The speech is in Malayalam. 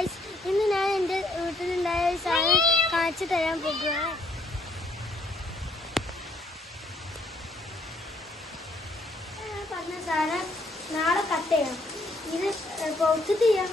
ഗൈസ്, ഇന്ന് ഞാൻ എൻ്റെ വീട്ടിലുണ്ടായ ഒരു സാധനം കാണിച്ചു തരാൻ പോകുക. ഞാൻ പറഞ്ഞ സാധനം നാളെ കട്ട് ചെയ്യാം. ഇത് പൊളിച്ചിട്ട് ചെയ്യാം.